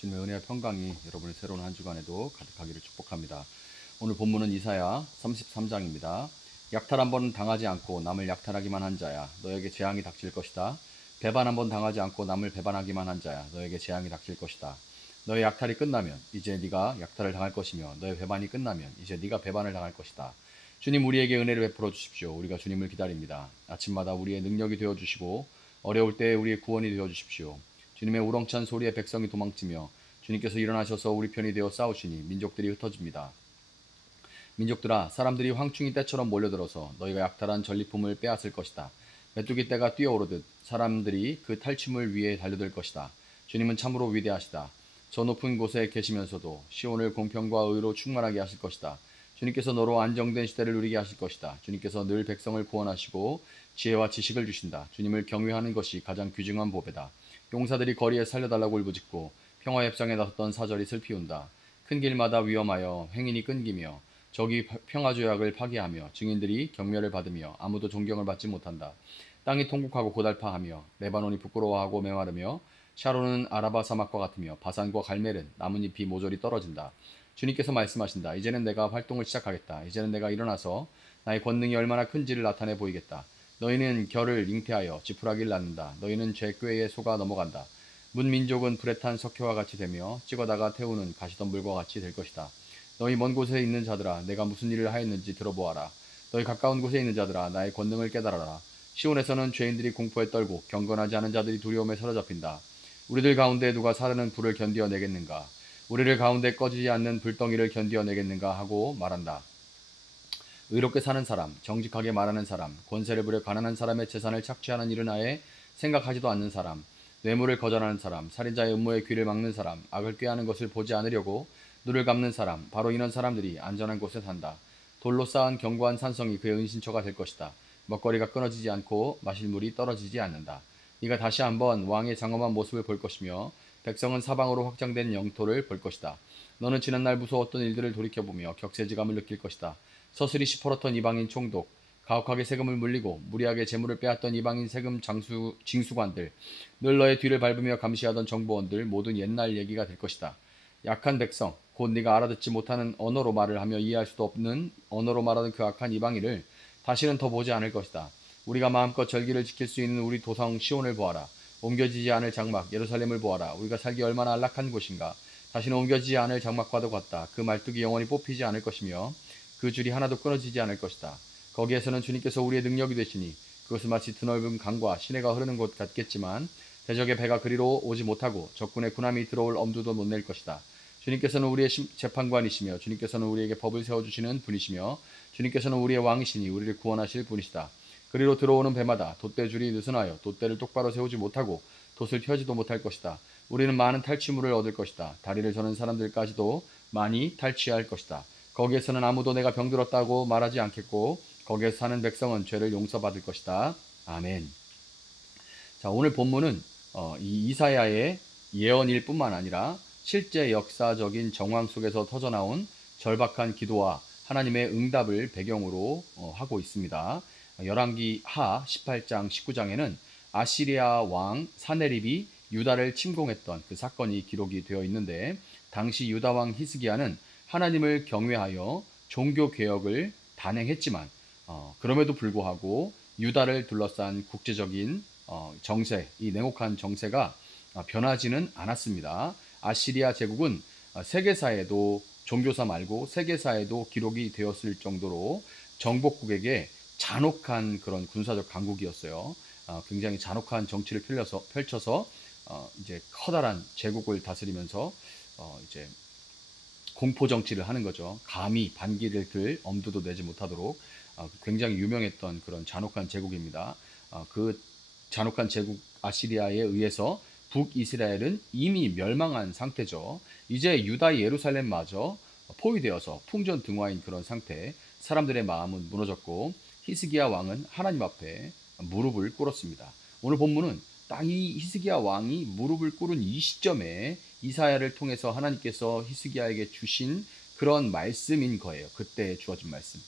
주님의 은혜와 평강이 여러분의 새로운 한 주간에도 가득하기를 축복합니다. 오늘 본문은 이사야 33장입니다. 약탈 한 번 당하지 않고 남을 약탈하기만 한 자야, 너에게 재앙이 닥칠 것이다. 배반 한 번 당하지 않고 남을 배반하기만 한 자야, 너에게 재앙이 닥칠 것이다. 너의 약탈이 끝나면 이제 네가 약탈을 당할 것이며, 너의 배반이 끝나면 이제 네가 배반을 당할 것이다. 주님, 우리에게 은혜를 베풀어 주십시오. 우리가 주님을 기다립니다. 아침마다 우리의 능력이 되어 주시고 어려울 때에 우리의 구원이 되어 주십시오. 주님의 우렁찬 소리에 백성이 도망치며 주님께서 일어나셔서 우리 편이 되어 싸우시니 민족들이 흩어집니다. 민족들아, 사람들이 황충이 때처럼 몰려들어서 너희가 약탈한 전리품을 빼앗을 것이다. 메뚜기 떼가 뛰어오르듯 사람들이 그 탈취물 위에 달려들 것이다. 주님은 참으로 위대하시다. 저 높은 곳에 계시면서도 시온을 공평과 의로 충만하게 하실 것이다. 주님께서 너로 안정된 시대를 누리게 하실 것이다. 주님께서 늘 백성을 구원하시고 지혜와 지식을 주신다. 주님을 경외하는 것이 가장 귀중한 보배다. 용사들이 거리에 살려달라고 울부짖고 평화의 협상에 나섰던 사절이 슬피운다. 큰 길마다 위험하여 행인이 끊기며 적이 평화조약을 파기하며 증인들이 경멸을 받으며 아무도 존경을 받지 못한다. 땅이 통곡하고 고달파하며 레바논이 부끄러워하고 메마르며 샤론은 아라바 사막과 같으며 바산과 갈멜은 나뭇잎이 모조리 떨어진다. 주님께서 말씀하신다. 이제는 내가 활동을 시작하겠다. 이제는 내가 일어나서 나의 권능이 얼마나 큰지를 나타내 보이겠다. 너희는 결을 잉태하여 지푸라기를 낳는다. 너희는 죄꾀에 속아 넘어간다. 문민족은 불에 탄 석회와 같이 되며 찍어다가 태우는 가시덤불과 같이 될 것이다. 너희 먼 곳에 있는 자들아, 내가 무슨 일을 하였는지 들어보아라. 너희 가까운 곳에 있는 자들아, 나의 권능을 깨달아라. 시온에서는 죄인들이 공포에 떨고 경건하지 않은 자들이 두려움에 사로잡힌다. 우리들 가운데 누가 사르는 불을 견디어내겠는가? 우리를 가운데 꺼지지 않는 불덩이를 견디어내겠는가 하고 말한다. 의롭게 사는 사람, 정직하게 말하는 사람, 권세를 부려 가난한 사람의 재산을 착취하는 일은 아예 생각하지도 않는 사람, 뇌물을 거절하는 사람, 살인자의 음모에 귀를 막는 사람, 악을 꾀하는 것을 보지 않으려고 눈을 감는 사람, 바로 이런 사람들이 안전한 곳에 산다. 돌로 쌓은 견고한 산성이 그의 은신처가 될 것이다. 먹거리가 끊어지지 않고 마실 물이 떨어지지 않는다. 네가 다시 한번 왕의 장엄한 모습을 볼 것이며 백성은 사방으로 확장된 영토를 볼 것이다. 너는 지난날 무서웠던 일들을 돌이켜보며 격세지감을 느낄 것이다. 서슬이 시퍼렇던 이방인 총독, 가혹하게 세금을 물리고 무리하게 재물을 빼앗던 이방인 세금 징수관들, 늘 너의 뒤를 밟으며 감시하던 정보원들, 모든 옛날 얘기가 될 것이다. 약한 백성, 곧 네가 알아듣지 못하는 언어로 말을 하며 이해할 수도 없는 언어로 말하는 그 악한 이방인을 다시는 더 보지 않을 것이다. 우리가 마음껏 절기를 지킬 수 있는 우리 도성 시온을 보아라. 옮겨지지 않을 장막 예루살렘을 보아라. 우리가 살기 얼마나 안락한 곳인가. 다시는 옮겨지지 않을 장막과도 같다. 그 말뚝이 영원히 뽑히지 않을 것이며 그 줄이 하나도 끊어지지 않을 것이다. 거기에서는 주님께서 우리의 능력이 되시니 그것은 마치 드넓은 강과 시내가 흐르는 곳 같겠지만 대적의 배가 그리로 오지 못하고 적군의 군함이 들어올 엄두도 못 낼 것이다. 주님께서는 우리의 재판관이시며 주님께서는 우리에게 법을 세워주시는 분이시며 주님께서는 우리의 왕이시니 우리를 구원하실 분이시다. 그리로 들어오는 배마다 돛대줄이 느슨하여 돛대를 똑바로 세우지 못하고 돛을 펴지도 못할 것이다. 우리는 많은 탈취물을 얻을 것이다. 다리를 저는 사람들까지도 많이 탈취할 것이다. 거기에서는 아무도 내가 병들었다고 말하지 않겠고 거기에서 사는 백성은 죄를 용서받을 것이다. 아멘. 자, 오늘 본문은 이 이사야의 예언일 뿐만 아니라 실제 역사적인 정황 속에서 터져나온 절박한 기도와 하나님의 응답을 배경으로 하고 있습니다. 열왕기 하 18장 19장에는 아시리아 왕 사네립이 유다를 침공했던 그 사건이 기록이 되어 있는데 당시 유다 왕 히스기야는 하나님을 경외하여 종교 개혁을 단행했지만 그럼에도 불구하고 유다를 둘러싼 국제적인 정세, 이 냉혹한 정세가 변하지는 않았습니다. 아시리아 제국은 세계사에도 종교사 말고 세계사에도 기록이 되었을 정도로 정복국에게 잔혹한 그런 군사적 강국이었어요. 굉장히 잔혹한 정치를 펼쳐서 이제 커다란 제국을 다스리면서 이제 공포 정치를 하는 거죠. 감히 반기를 들 엄두도 내지 못하도록 굉장히 유명했던 그런 잔혹한 제국입니다. 그 잔혹한 제국 아시리아에 의해서 북이스라엘은 이미 멸망한 상태죠. 이제 유다 예루살렘마저 포위되어서 풍전등화인 그런 상태, 사람들의 마음은 무너졌고 히스기야 왕은 하나님 앞에 무릎을 꿇었습니다. 오늘 본문은 딱 이 히스기야 왕이 무릎을 꿇은 이 시점에 이사야를 통해서 하나님께서 히스기야에게 주신 그런 말씀인 거예요. 그때 주어진 말씀.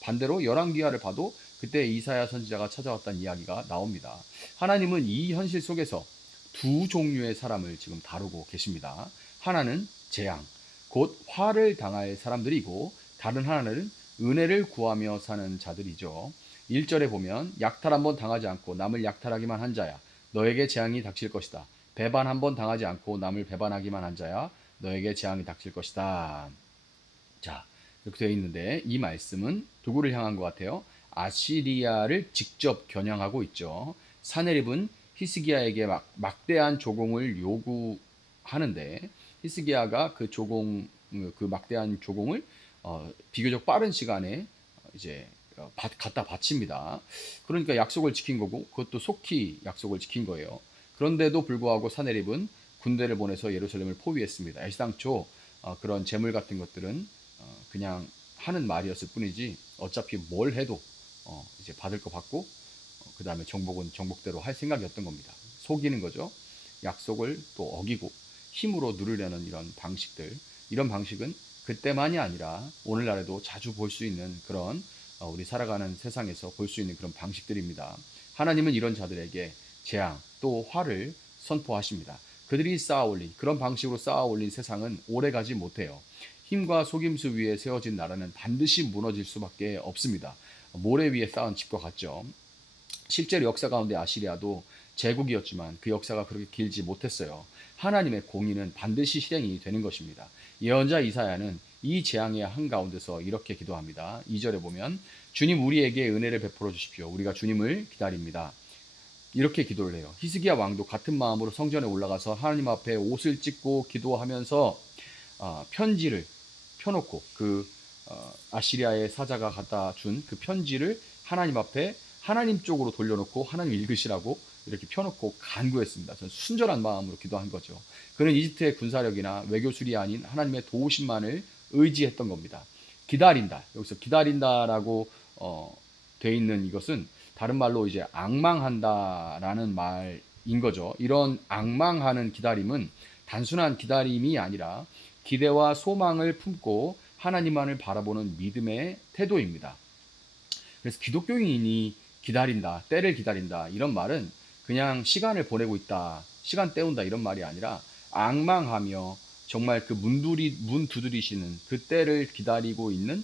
반대로 열왕기하를 봐도 그때 이사야 선지자가 찾아왔다는 이야기가 나옵니다. 하나님은 이 현실 속에서 두 종류의 사람을 지금 다루고 계십니다. 하나는 재앙, 곧 화를 당할 사람들이고 다른 하나는 은혜를 구하며 사는 자들이죠. 1절에 보면 약탈 한번 당하지 않고 남을 약탈하기만 한 자야 너에게 재앙이 닥칠 것이다. 배반 한번 당하지 않고 남을 배반하기만 한 자야 너에게 재앙이 닥칠 것이다. 자, 이렇게 되어 있는데 이 말씀은 누구를 향한 것 같아요? 아시리아를 직접 겨냥하고 있죠. 사네립은 히스기야에게 막대한 조공을 요구하는데 히스기야가 그 막대한 조공을 비교적 빠른 시간에 이제 갖다 바칩니다. 그러니까 약속을 지킨 거고 그것도 속히 약속을 지킨 거예요. 그런데도 불구하고 사네립은 군대를 보내서 예루살렘을 포위했습니다. 애시당초 그런 재물 같은 것들은 그냥 하는 말이었을 뿐이지 어차피 뭘 해도 이제 받을 거 받고 그 다음에 정복은 정복대로 할 생각이었던 겁니다. 속이는 거죠. 약속을 또 어기고 힘으로 누르려는 이런 방식은 그때만이 아니라 오늘날에도 자주 볼 수 있는 그런 우리 살아가는 세상에서 볼 수 있는 그런 방식들입니다. 하나님은 이런 자들에게 재앙 또 화를 선포하십니다. 그들이 쌓아올린 그런 방식으로 쌓아올린 세상은 오래가지 못해요. 힘과 속임수 위에 세워진 나라는 반드시 무너질 수밖에 없습니다. 모래 위에 쌓은 집과 같죠. 실제로 역사 가운데 아시리아도 제국이었지만 그 역사가 그렇게 길지 못했어요. 하나님의 공의는 반드시 실행이 되는 것입니다. 예언자 이사야는 이 재앙의 한가운데서 이렇게 기도합니다. 2절에 보면 주님 우리에게 은혜를 베풀어 주십시오. 우리가 주님을 기다립니다. 이렇게 기도를 해요. 히스기야 왕도 같은 마음으로 성전에 올라가서 하나님 앞에 옷을 찢고 기도하면서 편지를 펴놓고 아시리아의 사자가 갖다 준 그 편지를 하나님 앞에 하나님 쪽으로 돌려놓고 하나님 읽으시라고 이렇게 펴놓고 간구했습니다. 저는 순전한 마음으로 기도한 거죠. 그는 이집트의 군사력이나 외교술이 아닌 하나님의 도우심만을 의지했던 겁니다. 기다린다. 여기서 기다린다라고 돼 있는 이것은 다른 말로 이제 앙망한다라는 말인 거죠. 이런 앙망하는 기다림은 단순한 기다림이 아니라 기대와 소망을 품고 하나님만을 바라보는 믿음의 태도입니다. 그래서 기독교인이 기다린다, 때를 기다린다 이런 말은 그냥 시간을 보내고 있다, 시간 때운다 이런 말이 아니라 앙망하며 정말 그 문 두드리시는 그 때를 기다리고 있는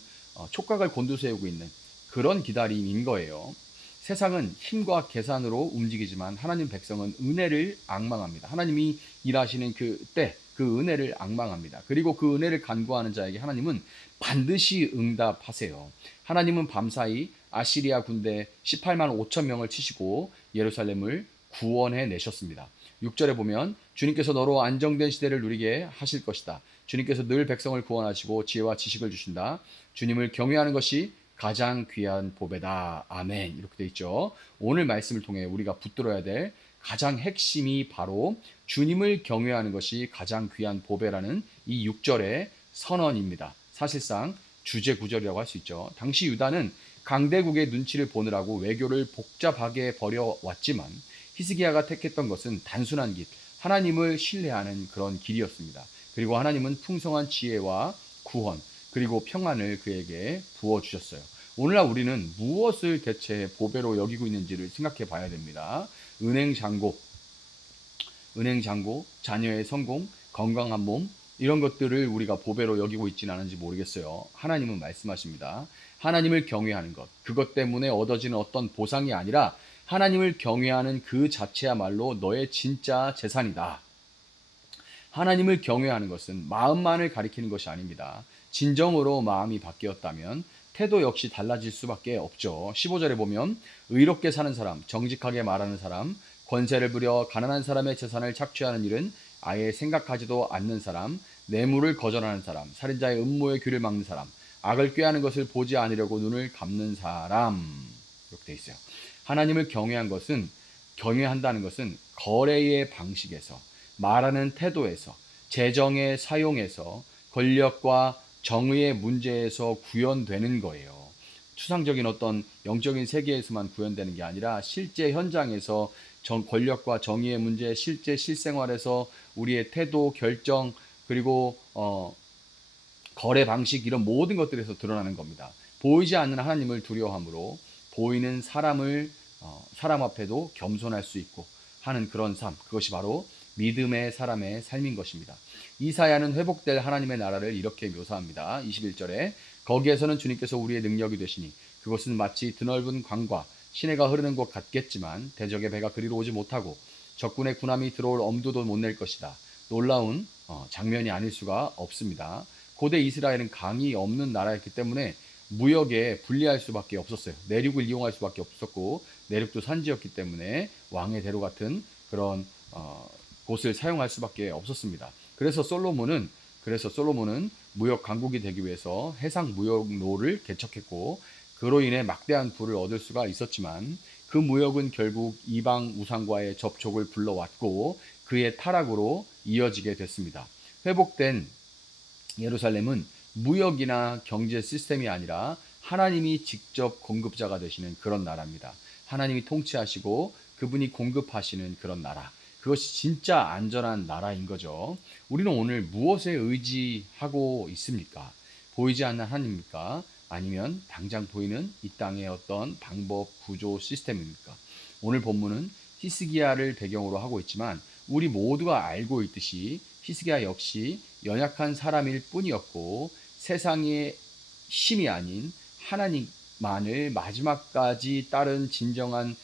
촉각을 곤두세우고 있는 그런 기다림인 거예요. 세상은 힘과 계산으로 움직이지만 하나님 백성은 은혜를 앙망합니다. 하나님이 일하시는 그 때, 그 은혜를 앙망합니다. 그리고 그 은혜를 간구하는 자에게 하나님은 반드시 응답하세요. 하나님은 밤사이 아시리아 군대 18만 5천 명을 치시고 예루살렘을 구원해 내셨습니다. 6절에 보면 주님께서 너로 안정된 시대를 누리게 하실 것이다. 주님께서 늘 백성을 구원하시고 지혜와 지식을 주신다. 주님을 경외하는 것이 가장 귀한 보배다. 아멘. 이렇게 돼 있죠. 오늘 말씀을 통해 우리가 붙들어야 될 가장 핵심이 바로 주님을 경외하는 것이 가장 귀한 보배라는 이 6절의 선언입니다. 사실상 주제 구절이라고 할 수 있죠. 당시 유다는 강대국의 눈치를 보느라고 외교를 복잡하게 벌여왔지만 히스기야가 택했던 것은 단순한 길, 하나님을 신뢰하는 그런 길이었습니다. 그리고 하나님은 풍성한 지혜와 구원, 그리고 평안을 그에게 부어주셨어요. 오늘날 우리는 무엇을 대체 보배로 여기고 있는지를 생각해 봐야 됩니다. 은행 잔고, 자녀의 성공, 건강한 몸, 이런 것들을 우리가 보배로 여기고 있지는 않은지 모르겠어요. 하나님은 말씀하십니다. 하나님을 경외하는 것, 그것 때문에 얻어지는 어떤 보상이 아니라 하나님을 경외하는 그 자체야말로 너의 진짜 재산이다. 하나님을 경외하는 것은 마음만을 가리키는 것이 아닙니다. 진정으로 마음이 바뀌었다면 태도 역시 달라질 수밖에 없죠. 15절에 보면 의롭게 사는 사람, 정직하게 말하는 사람, 권세를 부려 가난한 사람의 재산을 착취하는 일은 아예 생각하지도 않는 사람, 뇌물을 거절하는 사람, 살인자의 음모의 귀를 막는 사람, 악을 꾀하는 것을 보지 않으려고 눈을 감는 사람. 이렇게 돼 있어요. 하나님을 경외한다는 것은 거래의 방식에서, 말하는 태도에서, 재정의 사용에서, 권력과 정의의 문제에서 구현되는 거예요. 추상적인 어떤 영적인 세계에서만 구현되는 게 아니라 실제 현장에서 권력과 정의의 문제, 실제 실생활에서 우리의 태도, 결정, 그리고 거래 방식 이런 모든 것들에서 드러나는 겁니다. 보이지 않는 하나님을 두려워함으로 보이는 사람 앞에도 겸손할 수 있고 하는 그런 삶, 그것이 바로 믿음의 사람의 삶인 것입니다. 이사야는 회복될 하나님의 나라를 이렇게 묘사합니다. 21절에 거기에서는 주님께서 우리의 능력이 되시니 그것은 마치 드넓은 강과 시내가 흐르는 곳 같겠지만 대적의 배가 그리로 오지 못하고 적군의 군함이 들어올 엄두도 못 낼 것이다. 놀라운 장면이 아닐 수가 없습니다. 고대 이스라엘은 강이 없는 나라였기 때문에 무역에 불리할 수밖에 없었어요. 내륙을 이용할 수밖에 없었고 내륙도 산지였기 때문에 왕의 대로 같은 그런 곳을 사용할 수밖에 없었습니다. 그래서 솔로몬은 무역 강국이 되기 위해서 해상 무역로를 개척했고 그로 인해 막대한 부를 얻을 수가 있었지만 그 무역은 결국 이방 우상과의 접촉을 불러왔고 그의 타락으로 이어지게 됐습니다. 회복된 예루살렘은 무역이나 경제 시스템이 아니라 하나님이 직접 공급자가 되시는 그런 나라입니다. 하나님이 통치하시고 그분이 공급하시는 그런 나라. 그것이 진짜 안전한 나라인 거죠. 우리는 오늘 무엇에 의지하고 있습니까? 보이지 않는 하나님입니까? 아니면 당장 보이는 이 땅의 어떤 방법, 구조, 시스템입니까? 오늘 본문은 히스기야를 배경으로 하고 있지만 우리 모두가 알고 있듯이 히스기야 역시 연약한 사람일 뿐이었고 세상의 힘이 아닌 하나님만을 마지막까지 따른 진정한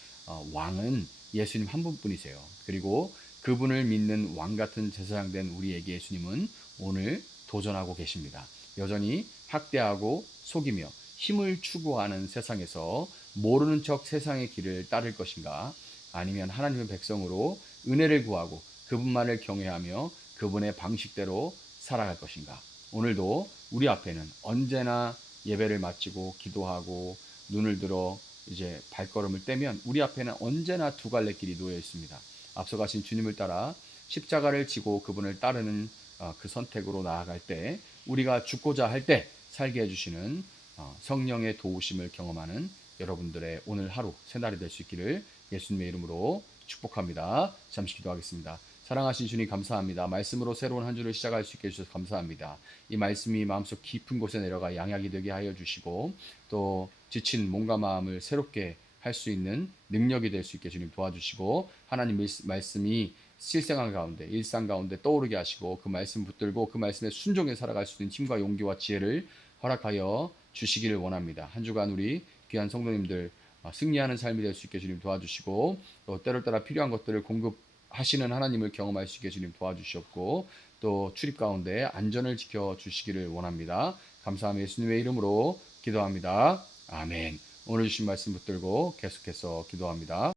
왕은 예수님 한 분뿐이세요. 그리고 그분을 믿는 왕 같은 제사장 된 우리에게 예수님은 오늘 도전하고 계십니다. 여전히 학대하고 속이며 힘을 추구하는 세상에서 모르는 척 세상의 길을 따를 것인가? 아니면 하나님의 백성으로 은혜를 구하고 그분만을 경외하며 그분의 방식대로 살아갈 것인가? 오늘도 우리 앞에는 언제나 예배를 마치고 기도하고 눈을 들어 이제 발걸음을 떼면 우리 앞에는 언제나 두 갈래 길이 놓여 있습니다. 앞서가신 주님을 따라 십자가를 지고 그분을 따르는 그 선택으로 나아갈 때 우리가 죽고자 할 때 살게 해주시는 성령의 도우심을 경험하는 여러분들의 오늘 하루 새날이 될 수 있기를 예수님의 이름으로 축복합니다. 잠시 기도하겠습니다. 사랑하신 주님 감사합니다. 말씀으로 새로운 한 주를 시작할 수 있게 해주셔서 감사합니다. 이 말씀이 마음속 깊은 곳에 내려가 양약이 되게 하여 주시고 또 지친 몸과 마음을 새롭게 할 수 있는 능력이 될 수 있게 주님 도와주시고 하나님 말씀이 실생활 가운데 일상 가운데 떠오르게 하시고 그 말씀 붙들고 그 말씀에 순종해 살아갈 수 있는 힘과 용기와 지혜를 허락하여 주시기를 원합니다. 한 주간 우리 귀한 성도님들 승리하는 삶이 될 수 있게 주님 도와주시고 또 때를 따라 필요한 것들을 공급하시는 하나님을 경험할 수 있게 주님 도와주시옵고 또 출입 가운데 안전을 지켜주시기를 원합니다. 감사하며 예수님의 이름으로 기도합니다. 아멘. 오늘 주신 말씀 붙들고 계속해서 기도합니다.